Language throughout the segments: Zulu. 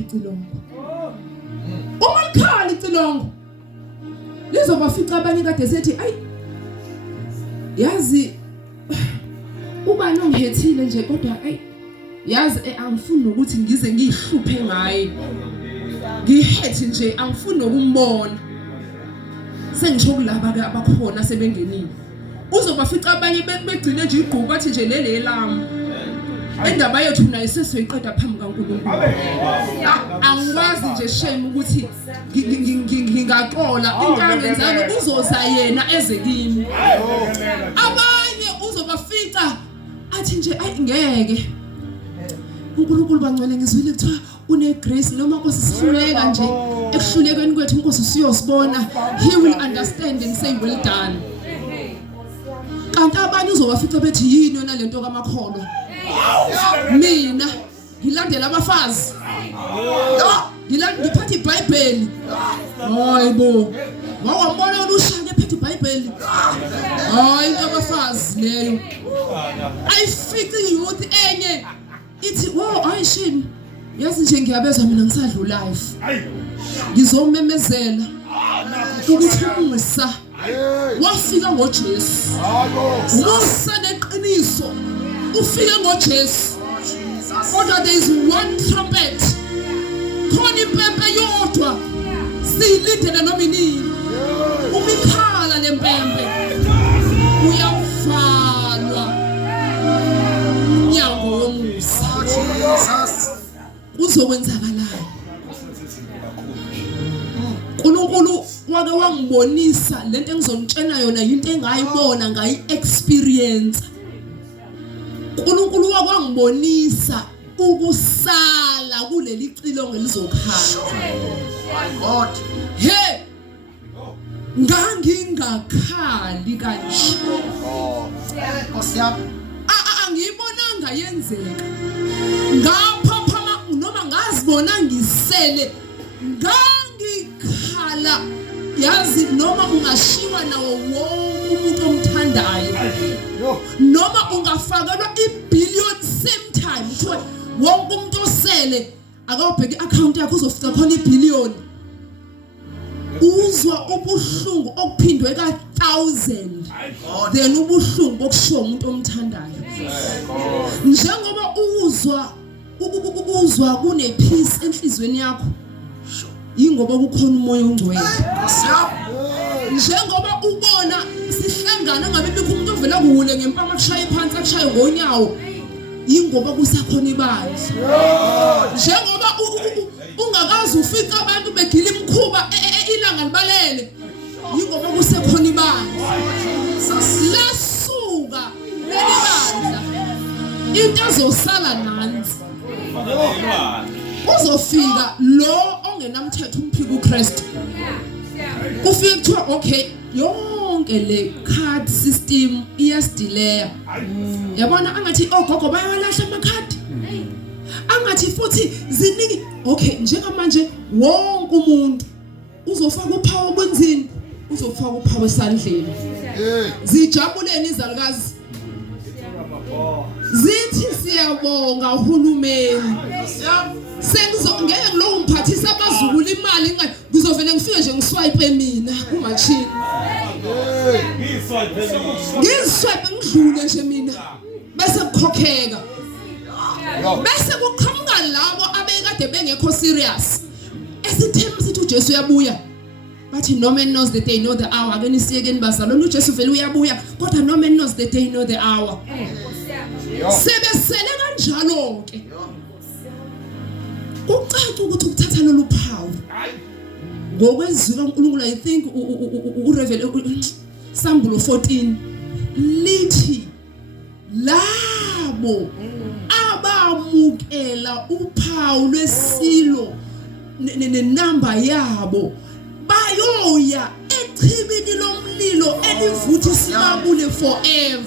icilongo. Uma likhala icilongo lizobafica abanye kade sethi ayi yazi ubani ongihethile nje kodwa ayi yazi angifuni ukuthi ngize ngihluphe ngaye. Ngihethi nje angifuni nokumbona. Sengisho kulaba ke abakhona sebengenile. Uzobafica abanye begcine nje igqubu bathi nje leli elami. Indaba yethu nayo sesiyiqeda phambi kaNkulunkulu. Angikwazi nje shame ukuthi ngingaxola into angenzani uzoza yena eze kimi. Abanye uzobafica athi nje ayi ngeke. uNkulunkulu bangcwele ngizwile kuthiwa une grace noma Nkosi sihluleka nje ekuhlulekweni kwethu Nkosi usiyosibona, he will understand and say well done. Kanti abanye uzobafica bethi yini yona lento kaMakholo. Mina ngilandela abafazi. Ngiphatha iBhayibheli. Hayibo. Wawambona ushaka ephethe iBhayibheli. Hayi abafazi leyo. Ayifici youth enye ithi wo ayishini. Yazi nje ngiyabezwa mina ngisadlula life. Ngizomemezela ukuthi umisa wafika ngoJesu. Musa neqiniso ufike ngoJesu. Kodwa there is one trumpet. Khona impempe yodwa silindele noma inini. Umikhala lempempe uyafalwa nyango womusa. Uzokwenzakalani? uNkulunkulu wake wangibonisa lento engizonitshela yona into engayibona ngayi experience. uNkulunkulu wake wangibonisa ukusala kuleli cilongo elizokhala. God. Hey. Ngangingakhali kanje. Nkosi yami. Angiyibonanga yenzeka. Ngaphaphama noma ngazibona ngisele. Ngangikhala. Yazi noma ungashiwa nawo wonke umuntu omthandayo. Noma ungafakelwa ibillion same time kuthiwa wonke umuntu osele akawubheka i-account yakho uzofika khona ibillion. Uzwa ubuhlungu okuphindwe ka1000 then ubuhlungu bokushiwa umuntu omthandayo. Njengoba uzwa kune peace enhlizweni yakho ingoba kukhona umoya ongcwele. Njengoba ubona sihlangana ngabe bikho umuntu ovela kuwule ngempama kushaya phansi akushaye ngonyawo ingoba kusakhona ibandla. Njengoba ungakazi ufika abantu begila imkhuba ilanga libalele ingoba kusekhona ibandla. Lasuka leli bandla into azosala nanzi. Uzofika lo ongenamthetho umphika uKristu. Ufike kuthiwa okay yonke le card system iyasidelaya. Yabona angathi ogogo bayawalahla amakhadi. Angathi futhi ziningi okay njengamanje wonke umuntu uzofaka uphawu kwenzini, uzofaka uphawu esandleni. Zijabuleni izalukazi. Zithi siyabonga uhulumeni. Ngeke kulo umphathisa abazukulu imali ngizovele ngifike nje ngiswipe mina kumachini. Ngiswipe ngidlule nje mina bese kukhokheka. Bese kuqhamuka labo abekade bengekho serious. Esithemba sithi uJesu uyabuya. Bathi no man knows the day nor the hour. Ake nisiyekeni bazalwane uJesu vele uyabuya kodwa no man knows the day nor the hour. Sebesele kanjalo ke. Ucaca ukuthi ukuthatha lolu phawu. Ngokwezwi kaNkulunkulu I think Sambulo 14 lithi labo abamukela uphawu lwesilo nenamba yabo bayoya echibini lomlilo elivuthi sibabule forever.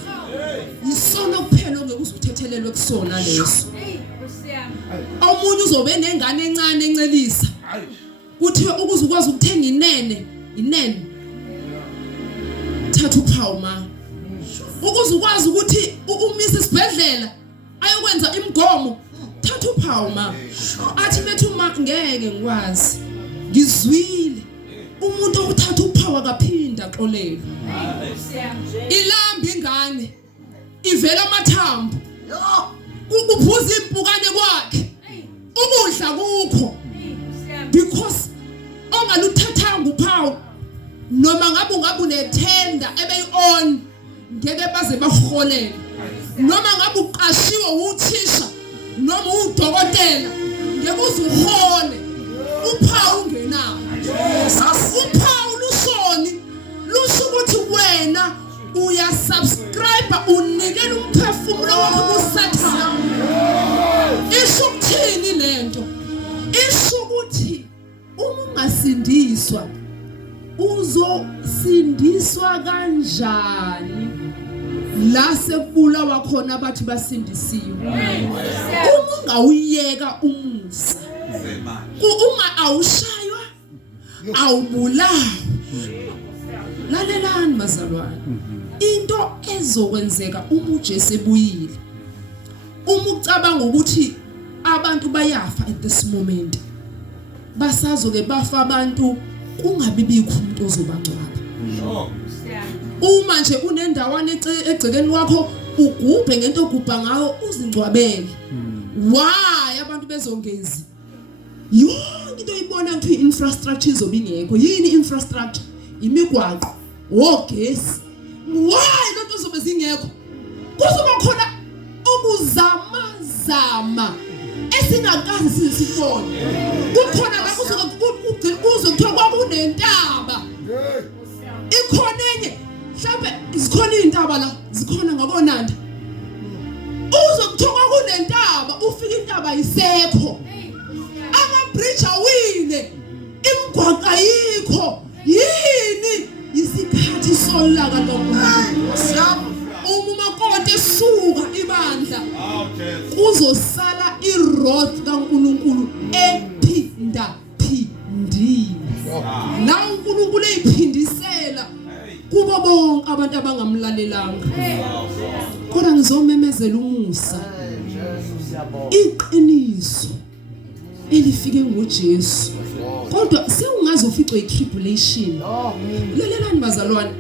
Yisona kuphela ngekuzuthethelelwe kusona leso. Omunye uzobe nengane encane encelisa. Kuthiwa ukuze ukwazi ukuthenga inene. Thatha uphawu ma. Ukuze ukwazi ukuthi umisa isibhedlela ayokwenza imigomo. Thatha uphawu ma. Athi bethu ma ngeke ngikwazi ngizwile umuntu okuthatha uphawa kaphinda xolela ilamba ingane ivela amathambo ukuphuza impukane kwakhe ukudla kukho because ongaluthathanga uphawu noma ngabe unethenda ebeyi-on ngeke baze baholele noma ngabe uqashiwe uthisha noma udokotela ngeke uzuhole uphawu ungenawo uphawu lusoni lusho ukuthi wena uyasubscribe unikela umphefumulo wakho kuSathane isho ukuthini lento isho ukuthi uma ungasindiswa uzosindiswa kanjani la sekubulawa khona abathi basindisiwe uma ungawuyeka umusa awushaywa awubulawa lalelani bazalwane into ezokwenzeka uma uJesu ebuyile uma ucabanga ukuthi abantu bayafa at this moment basazoke bafa abantu kungabi bikho umuntu ozobangcwaba uma nje unendawana egcekeni wakho ugubhe ngento ogubha ngayo uzingcwabele why abantu bezongezi yonke into oyibona ukuthi infrastructure izobingekho yini infrastructure imigwaqo ogesi why lonto izobe zingekho kuzoba khona ukuzamazama esingakazi sisibone kukhona la kuzokuthiwa kwakunentaba ikhona enye mhlawumbe zikhona izintaba la zikhona ngabonanda uzokuthiwa kwakunentaba ufika intaba isekho ama-bridge awile imigwaqo ayikho yini isikhathi solaka umakoti esuka ibandla kuzosala iroad kaNkulunkulu ephinda phindile la uNkulunkulu eyiphindisela kubo bonke abantu abangamlalelanga kodwa ngizomemezela umusa iqiniso elifike ngoJesu kodwa sewungazoficwa itribulation lelelani bazalwane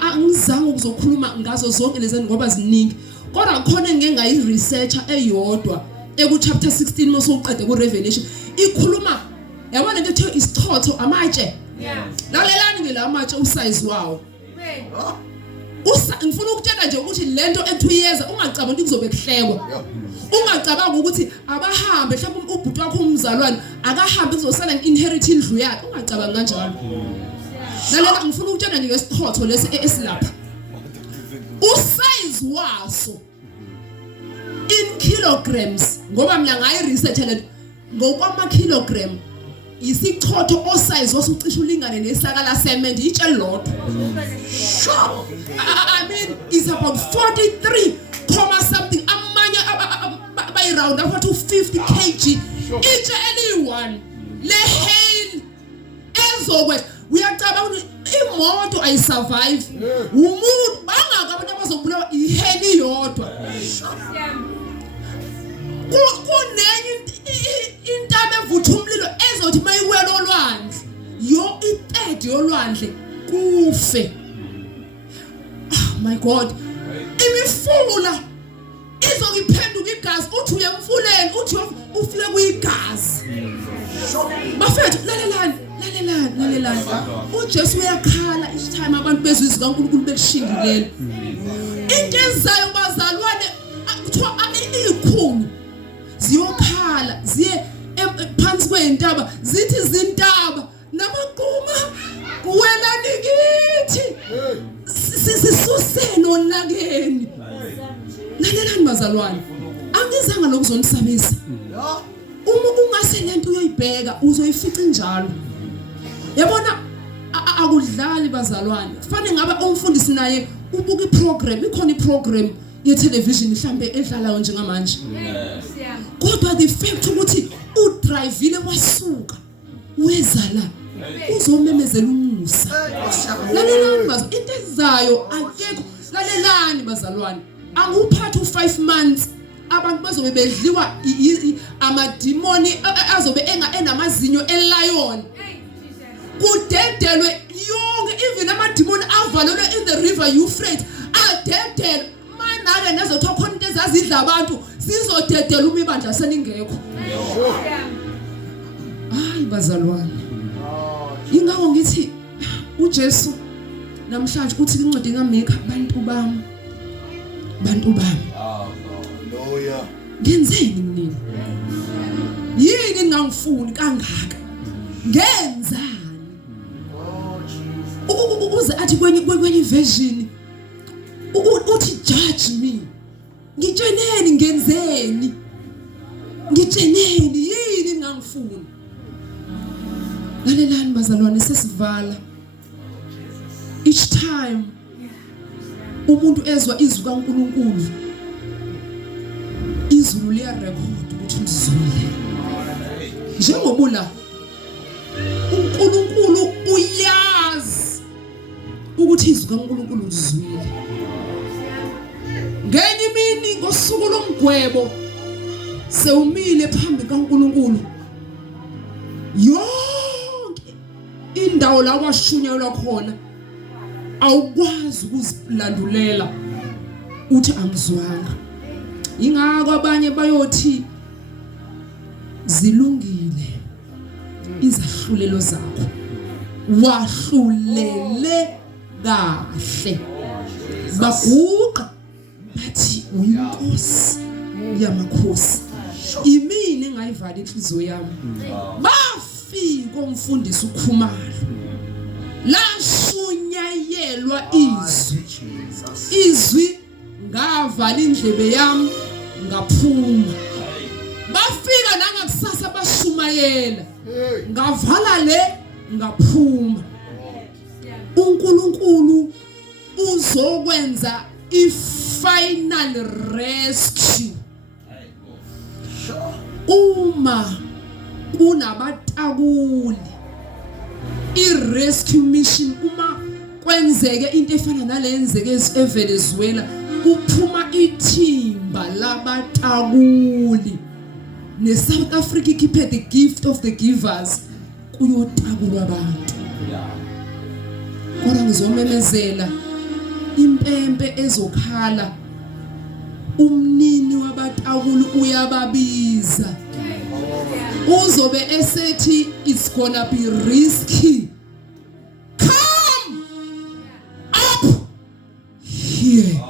angizange ukuzokhuluma ngazo zonke lezi ngoba ziningi kodwa khona ngeke ngayiresearcher eyodwa ekuchapter 16 mosoqede kuRevelation ikhuluma yabona into ethi isichotho amatshe lalelani ngelamatshe usize wawo ngifuna ukutshela nje ukuthi lento ethuyeza ungacabanga ukuthi kuzobe kuhlekwa ungacabanga ukuthi abahambe mhlawumbe ubhuti wakho umzalwane akahambe kuzosala inherit indlu yakhe ungacabanga kanjalo lalela ngifuna ukutshela nje ngesichotho lesi esilapha usize waso in kilograms ngoba mina ngayi research le ngokwama kilogram isichotho osize wasucisha ulingane nesaka la cement itshe lodwa I mean it's about 43 something amanye by round up to 50 kg itshe eli1 le hail ezokwe uyacabanga ukuthi imoto ayisurvive umuntu bangaka abantu abazobulawa iheli iyodwa kunenye intaba evutha umlilo ezothi mayiwela olwandle yo i-third yolwandle kufe oh my god imifula izokiphenduka igazi uthi uye emfuleni uthi ufike kuyigazi bafethu lalelani uJesu uyakhala each time abantu bezwe izwi kaNkulunkulu bekushingilela into ezayo bazalwane kuthiwa ikhulu ziyokhala ziye phansi kwentaba zithi zintaba namaquma wena nikithi sisuseni onakeni lalelani bazalwane angizanga lokuzonisabisa uma ungase lento uyoyibheka uzoyifica njalo yabona akudlali bazalwane kufanele ngabe umfundisi naye ubuka iprogram ikhona iprogram ye-television mhlambe edlalayo njengamanje kodwa the fact ukuthi udrivile wasuka weza la uzomemezela umusa lalelani bazalwane into ezayo akekho lalelani bazalwane anguphatha u5 months abantu bazobe bedliwa amadimoni azobe khona kudedelwe yonke even amadimoni avalelwe in the river Euphrates adedelwe manake nezotho khona into ezazidla abantu sizodedela umibandla seningekho hayi bazalwane ingakho ngithi uJesu namhlanje uthi incwadi kaMikha bantu bami haleluya ngenzeni mina yini ngangifuni kangaka ngenzani uze athi kwenye version uthi judge me ngitsheneni ngenzeni ngitsheneni yini ngangifuni lalelani bazalwane sesivala each time umuntu ezwa izwi kaNkulunkulu izulu liyarecord ukuthi uzwile njengobula uNkulunkulu uyazi ukuthi izwi kaNkulunkulu uzwile ngenye imini ngosuku lomgwebo sewumile phambi kaNkulunkulu yonke indawo la kwashunyelwa khona awukwazi ukuzilandulela uthi angizwanga ingakho abanye bayothi zilungile izahlulelo zakho wahlulele kahle baguqa bathi uyinkosi yamakhosi imini engayivala inhliziyo yami bafika umfundisi uKhumalo lashunyayelwa izwi ngavala indlebe yami ngaphuma bafika nangakusasa bashumayela ngavala le ngaphuma uNkulunkulu uzokwenza i-final rescue uma kunabatakuli i-rescue mission uma kwenzeke into efana nalenzeke eVenezuela kuphuma ithimba labatakuli neSouth Africa ikhiphe the gift of the givers kuyotakulwa abantu kodwa ngizomemezela impempe ezokhala umnini wabatakuli uyababiza uzobe esethi it's gonna be risky come up here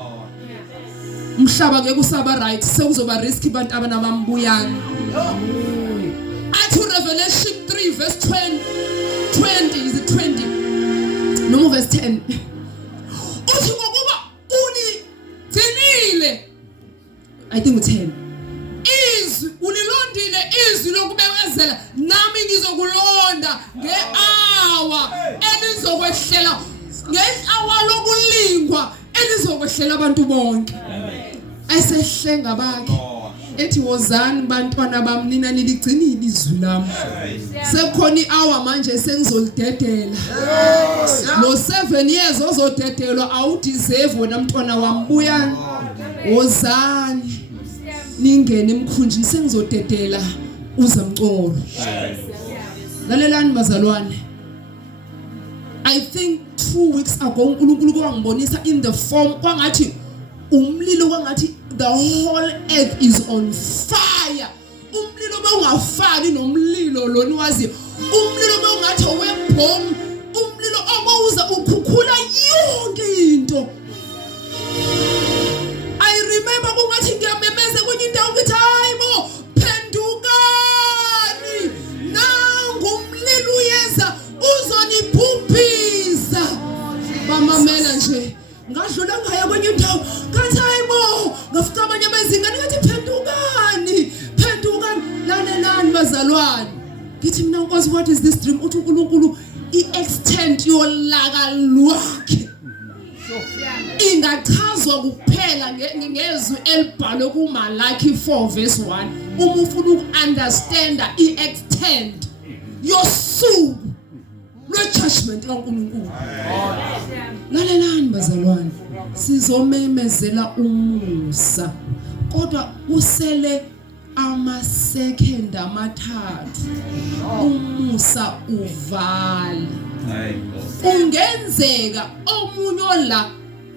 umhlaba ngeke usaba right sekuzoba risky bantu abanabambuyana athi Revelation 3 verse 20 is it 20 no verse 10 uthi ngokuba unigcinile I think 10 izwi ulilondile izwi lokubekezela nami ngizokulonda ngehour elizokwehlela ngehour lokulingwa elizokwehlela abantu bonke esehlenga bakhe ethi wozani bantwana bami nina niligcinile izwi lami sekukhona ihour manje sengizolidedela lo 7 years ozodedelwa awudeserve wena mntwana wami buyani wozani ningene emkhunjini sengizodedela uzamcolo lalelani bazalwane I think 2 weeks ago uNkulunkulu kwangibonisa in the form kwangathi umlilo kwangathi the whole earth is on fire umlilo bawungafani nomlilo lona wazi umlilo bawungathi owebomb umlilo obawuza ukhukhula yonke into I remember kungathi ngiyamemeza kwenye indawo ngithi hayibo phendukani nangu umlilo uyeza uzonibhubhisa bamamela nje ngadlula ngaya kwenye indawo ngathi hayibo ngafika abanye abezingane ngathi phendukani lalelani bazalwane ngithi mina Nkosi what is this dream uthi uNkulunkulu i-extent yolaka lwakhe ingachazwa kuphela ngezwi elibhalwe kuMalaki 4 verse 1 uma ufuna ukunderstand i-extent yosuku lwe-judgment kaNkulunkulu lalelani bazalwane sizomemezela umusa kodwa usele ama-second amathathu umusa uvale. Ungenzeka omunye la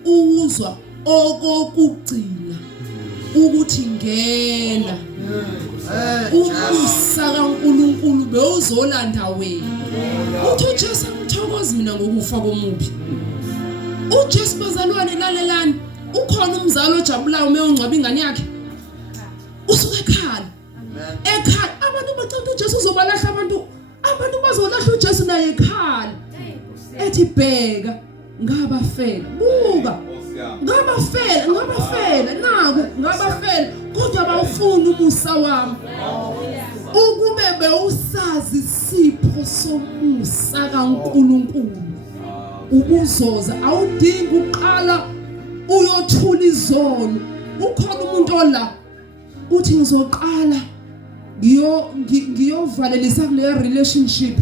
uzwa okokugcina ukuthi ngena umusa kaNkulunkulu bewuzolanda wena. Uthi uJesu ngithokoza mina ngokufa komubi. uJesu bazalwane lalelani ukhona umzali ojabulayo meyongcwaba ingane yakhe usuke ekhala. Ekhala abantu bacela uJesu uzobalahla abantu bazolahla uJesu naye ekhala. Ethi bheka ngabafela buka ngabafela naku ngabafela kodwa bawufuna umusa wami. Ukube bewusazi isipho somusa kaNkulunkulu ukuzoza awudingi uqala uyothula izono. Ukhona umuntu ola uthi ngizoqala ngiyovalelisa kule relationship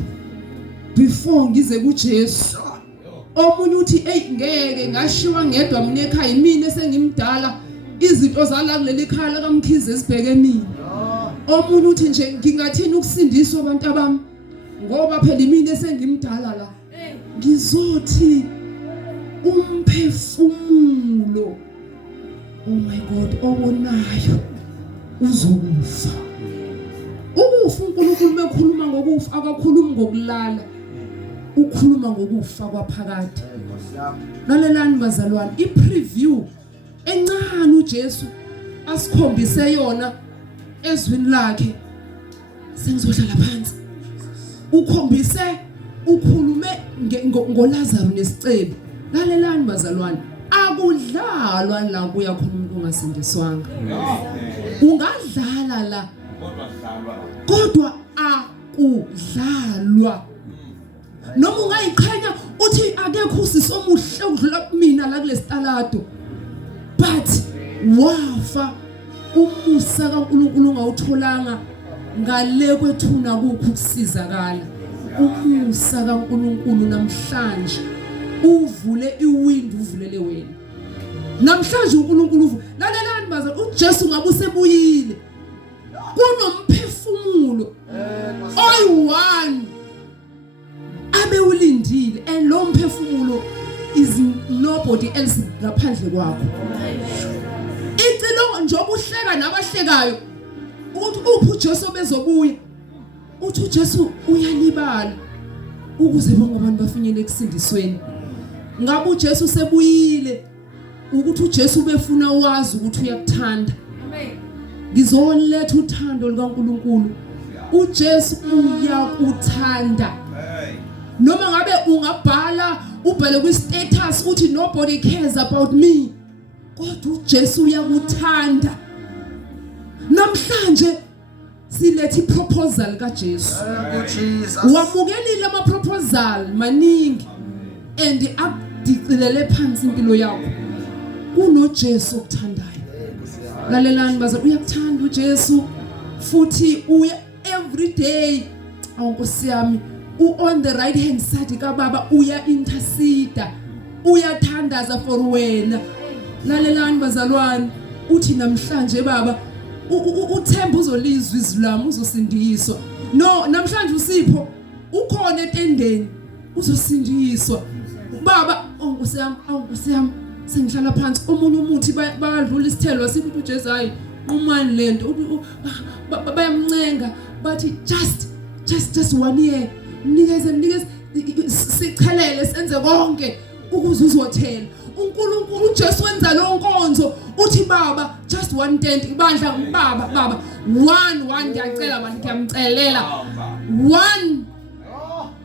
before ngize kuJesu. Omunye uthi hey ngeke ngashiwa ngedwa mina ekhaya mina esengimdala izinto zala kuleli khala kaMkhize sibheke mina. Omunye uthi nje ngingathini ukusindiswa abantu abami ngoba phela mina esengimdala la. Ngizothi umphefumulo oh my God owonayo uzokufa. Ukufa uNkulunkulu mekhuluma ngokufa akakhulumi ngokulala. Ukhuluma ngokufa kwaphakade. Lalelani bazalwane ipreview encane uJesu asikhombise yona ezwini lakhe. Sengizohlala phansi. Ukhombise ukhulume ngoLazarus nesicebo. Lalelani bazalwane akudlalwa la kuya khona umuntu ongasindiswanga. Ungadlala la kodwa akudlalwa. Noma ungayiqhenya uthi akekho usisi omuhle udlula kumina la kulesitalado but wafa umusa kaNkulunkulu ungawutholanga ngale kwethuna kuphi ukusizakala. Umusa kaNkulunkulu namhlanje uvule iwindi uvulele wena. Namhlanje uNkulunkulu lalelani bazalwane uJesu ngabe usebuyile kunomphefumulo oyi-1 abe ulindile and lo mphefumulo is nobody else ngaphandle kwakho. Icilo njengoba uhleka nabahlekayo uthi uphi uJesu bezobuya uthi uJesu uyalibala ukuze bonke abantu bafinyele ekusindisweni. Ngabe uJesu sebuyile ukuthi uJesu befuna wazi ukuthi uyakuthanda. Ngizoletha uthando likaNkulunkulu. uJesu uyakuthanda. Noma ngabe ungabhala ubhale ku status uthi nobody cares about me kodwa uJesu uyakuthanda. Namhlanje silethi proposal kaJesu. Wamukelile ama proposal maningi and akudicilele phansi impilo yakho. UnoJesu okuthandayo. Lalelani baza uyakuthanda uJesu futhi uya every day awunkosi yami on the right hand side kaBaba uya intercede uyathandaza for wena. Lalelani bazalwane uthi namhlanje baba uthemba uzolizwa izwi lami uzosindiswa. No namhlanje uSipho ukhona etendeni uzosindiswa. Baba onkosi yami sengihlala phansi omunye umuthi bayadlula isithelo wasithi uJesu hayi qumani lento bayamncenga bathi just 1 year nikeze sichelele senze konke ukuze uzothela. uNkulunkulu uJesu wenza lo nkonzo uthi baba just 110 ibandla baba 1 ngiyacela manje ngiyamcelela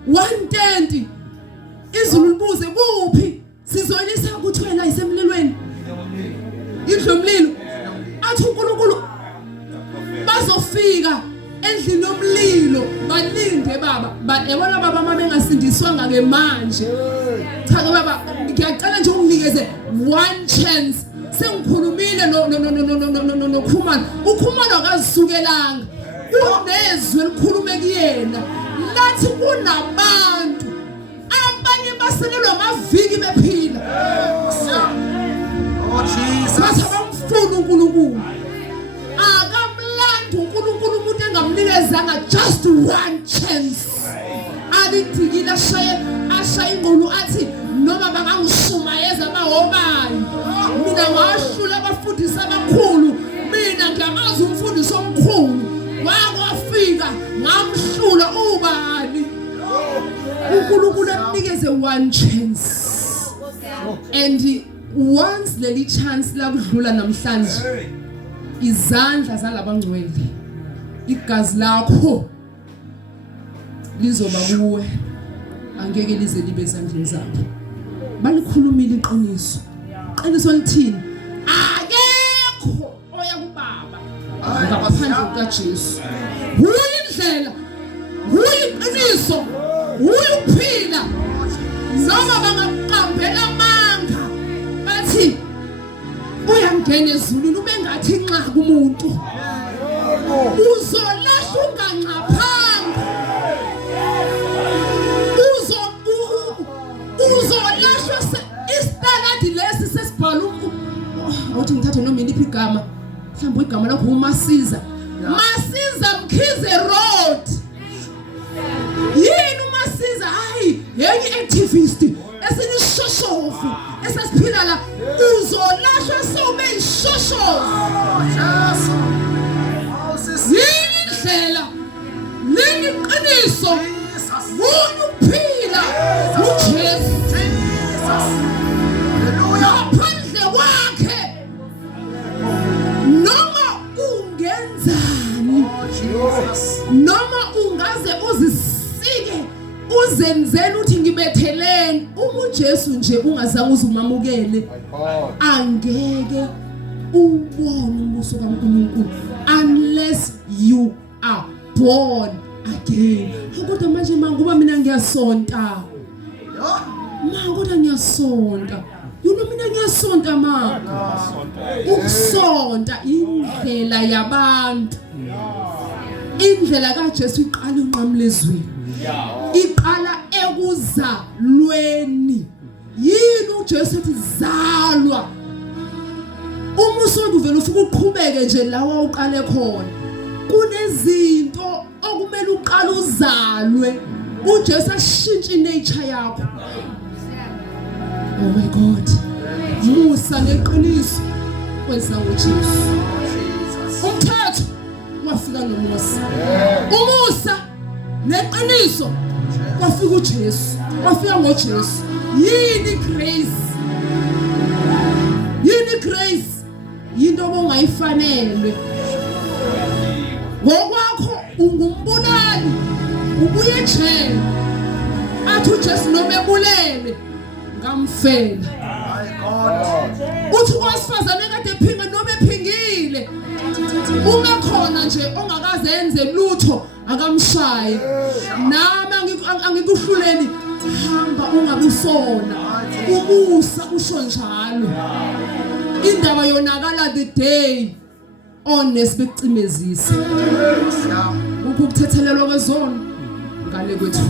110 izulu libuze kuphi sizoyisa ukuthi wena isemlilweni idlomlilo athi uNkulunkulu bazofika endlini yomlilo balinde baba yabona baba mama bengasindiswanga ke manje cha baba ngiyacela nje unginikeze 1 chance. Sengikhulumile no Khumalo uKhumalo akazisukelanga unezwe elikhulume kuyena lathi kunabantu abanye baselelwa amaviki bephila. Oh Jesus bamfuna uNkulunkulu akamlandi just one chance. Alidikile ashaye ingqulu athi noma bangangishumayeza abahobani mina ngashlula abafundisi abakhulu mina ngiyamazi umfundisi omkhulu wakwafika ngamhlula ubani uNkulunkulu amnikeze one chance and once leli chance lakudlula namhlanje izandla zalabangcwele igazi lakho lizoba kuwe angeke lize libe ezandleni zakho balikhulumile iqiniso iqiniso lithini akekho oya kubaba ngaphandle kukaJesu huye indlela huye iqiniso huye ukuphila noma bangaqambela amanga bathi uyangena ezulwini ube ngathi inxa kumuntu uzolahla unganqaphanga uzolahla istaladi lesi sesibhala awuthi ngithathe noma yiliphi igama mhlawumbe igama lakho uMasiza Mkhize Road yini uMasiza hayi yenye activist esinishoshovu esasiphila la uzolahla sewube ishoshovu yini indlela nini iqiniso ukuphila uJesu ngaphandle kwakhe noma ungenzani noma ungaze uzisike uzenzele uthi ngibetheleni uJesu nje ungazange uzumamukele angeke ubone umuso kaNkulunkulu unless you are born again. Kodwa manje mangoba mina ngiyasonta kodwa ngiyasonta mina ngiyasonta ukusonta indlela yabantu indlela kaJesu iqala unqamlezweni iqala ekuzalweni yini uJesu ethi zalwa umusondo uvela ufika uqhubeke nje lawa uqale khona kunezinto okumele uqala uzalwe uJesu ashintshe inature yakho. Oh my God musa neqiniso kwenza uJesu umthetho wafika noMose umusa neqiniso kwafika uJesu wafika ngoJesu yini grace yinto ongayifanele ngokwakho ungumbulali ubuye ejele athi uJesu noma ebulele ngamfela uthi kwasifazane kade ephinga noma ephingile ungakhona nje ongakazenze lutho akamshaye nami angikuhluleni hamba ungabusona umusa usho njalo indaba yonakala the day onesibecimezisa ukuthethelelwa kwezono ngale kwethu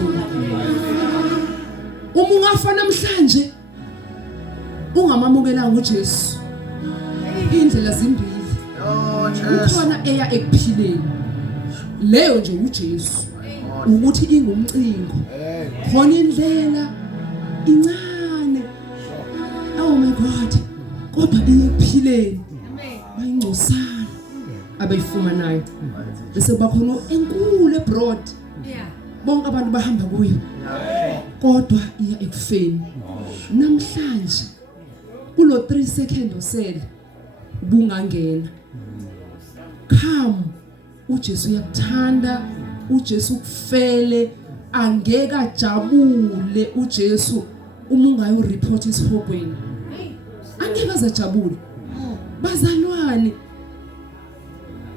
uma ungafa namhlanje ungamamukelanga uJesu indlela zimbili ukhona eya ekuphileni leyo nje uJesu ukuthi ingumcingo khona indlela incane oh my God kodwa ekuphileni bayingcosana abayifumanayo bese bakhona enkulu ebroad bonke abantu bahamba kuyo kodwa iya ekufeni namhlanje kulo 3 second osele ubungangena come uJesu uyakuthanda uJesu ukufele angeke ajabule uJesu uma ungayo report isihogweni angeke azajabule bazalwane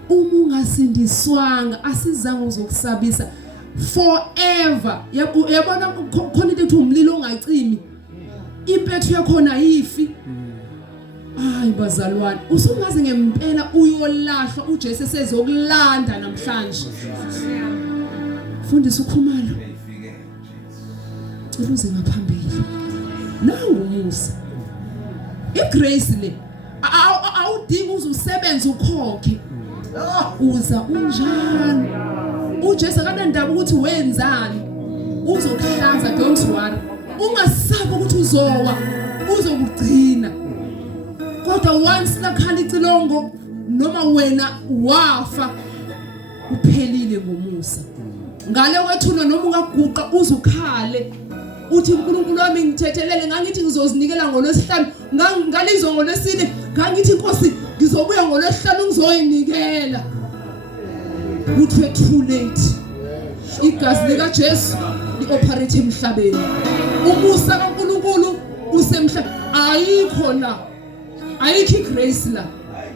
uma ungasindiswanga asizange uzokusabisa forever yabona khona into ethi umlilo ongacimi impethu yakhona ayifi hayi bazalwane usungaze ngempela uyolahlwa uJesu esezokulanda namhlanje fundisa ukhumalo ubuze ngaphambili nangu umusa igrace le awudingi uzusebenza ukhokhe uza unjalo uJesu akanandaba ukuthi wenzani, uzokhalaza, don't worry. Ungasabi ukuthi uzowa, uzokugcina. Kodwa once lakhala icilongo noma wena wafa, uphelile ngomusa. Ngale wethuna noma ungaguqa uzukhale uthi uNkulunkulu wami ngithethelele, ngangithi ngizozinikela ngoLwesihlanu, ngalizwa ngoLwesine, ngangithi Nkosi ngizobuya ngoLwesihlanu ngizoyinikela. Uthe too late. Igazi lika Jesu li-operate emhlabeni. Umusa kaNkulunkulu usemhlabeni. Ayikho la. Ayikho igrace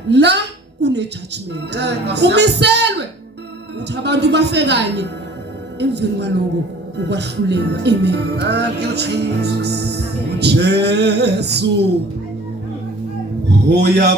la une judgment. Umiselwe uthi abantu bafe kanye, emveni kwaloko ukwahlulelwa. Amen. Thank you, Jesus. Jesu hoya